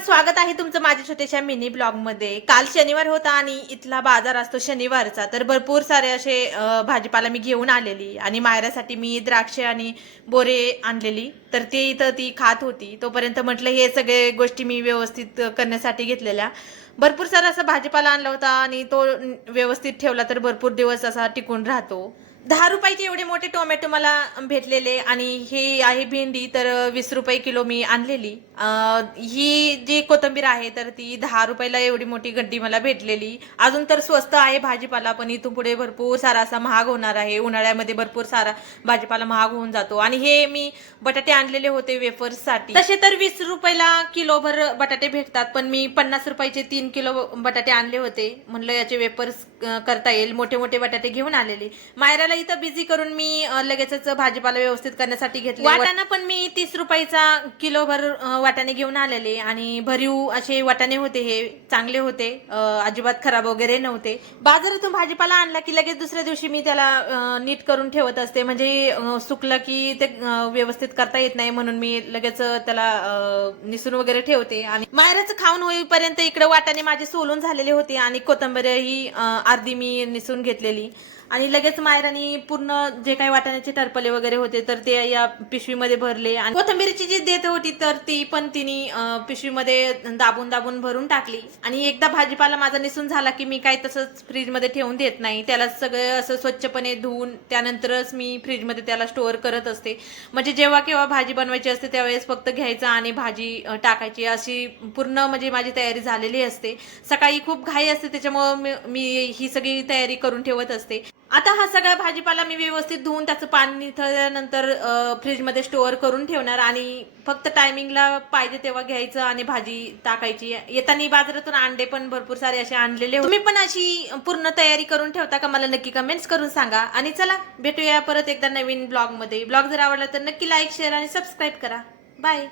स्वागत आहे तुमचं माझ्या छोट्याशा मिनी ब्लॉग मध्ये। काल शनिवार होता आणि इथला बाजार असतो शनिवारचा, तर भरपूर सारे असे भाजीपाला मी घेऊन आलेली आणि मायरासाठी मी द्राक्षे आणि बोरे आणलेली, तर ते इथं ती खात होती। तोपर्यंत म्हटलं हे सगळे गोष्टी मी व्यवस्थित करण्यासाठी घेतलेल्या। भरपूर सारा असा भाजीपाला आणला होता आणि तो व्यवस्थित ठेवला तर भरपूर दिवस असा टिकून राहतो। 10 रुपयाचे एवढे मोठे टोमॅटो मला भेटलेले आणि हे आहे भेंडी, तर 20 रुपये किलो मी आणलेली। ही जी कोथिंबीर आहे तर ती 10 रुपयाला एवढी मोठी गड्डी मला भेटलेली। अजून तर स्वस्त आहे भाजीपाला, पण इथून पुढे भरपूर सारा असा महाग होणार आहे। उन्हाळ्यामध्ये भरपूर सारा भाजीपाला महाग होऊन जातो। आणि हे मी बटाटे आणलेले होते वेफर्स साठी। तसे तर 20 रुपयाला किलोभर बटाटे भेटतात, पण मी 50 रुपयाचे 3 किलो बटाटे आणले होते। म्हणलं याचे वेफर्स करता येईल, मोठे मोठे बटाटे घेऊन आलेले। मायराला इथं बिझी करून मी लगेचच भाजीपाला व्यवस्थित करण्यासाठी घेतले। वाटाणा पण मी 30 रुपयाचा किलोभर वाटाणे घेऊन आलेले आणि भरीव असे वाटाणे होते, हे चांगले होते, अजिबात खराब वगैरे नव्हते। बाजारातून भाजीपाला आणला की लगेच दुसऱ्या दिवशी मी त्याला नीट करून ठेवत असते, म्हणजे सुकलं की ते व्यवस्थित करता येत नाही, म्हणून मी लगेच त्याला निसून वगैरे ठेवते। आणि मायराचं खाऊन होईपर्यंत इकडे वाटाणे माझे सोलून झालेले होते आणि कोथिंबीर ही अर्धी मी निसून घेतलेली। आणि लगेच मायरानी पूर्ण जे काही वाटाण्याचे टरपले वगैरे होते तर ते या पिशवीमध्ये भरले। आणि कोथिंबीरची जी देत होती तर ती पण तिने पिशवीमध्ये दाबून दाबून भरून टाकली। आणि एकदा भाजीपाला माझा निसून झाला की मी काय तसंच फ्रीजमध्ये ठेवून देत नाही, त्याला सगळं असं स्वच्छपणे धुवून त्यानंतरच मी फ्रीजमध्ये त्याला स्टोअर करत असते। म्हणजे जेव्हा केव्हा भाजी बनवायची असते त्यावेळेस फक्त घ्यायचं आणि भाजी टाकायची, अशी पूर्ण म्हणजे माझी तयारी झालेली असते। सकाळी खूप घाई असते त्याच्यामुळे मी ही सगळी तयारी करून ठेवत असते। आता हा सगळा भाजीपाला मी व्यवस्थित धुवून त्याचं पाणी निथळल्यानंतर फ्रीजमध्ये स्टोअर करून ठेवणार आणि फक्त टायमिंगला पाहिजे तेव्हा घ्यायचं आणि भाजी टाकायची। येताना बाजारातून अंडे पण भरपूर सारे असे आणलेले होते। तुम्ही पण अशी पूर्ण तयारी करून ठेवता का? मला नक्की कमेंट्स करून सांगा। आणि चला भेटूया परत एकदा नवीन ब्लॉग मध्ये। ब्लॉग जर आवडला तर नक्की लाईक, शेअर आणि सबस्क्राईब करा। बाय।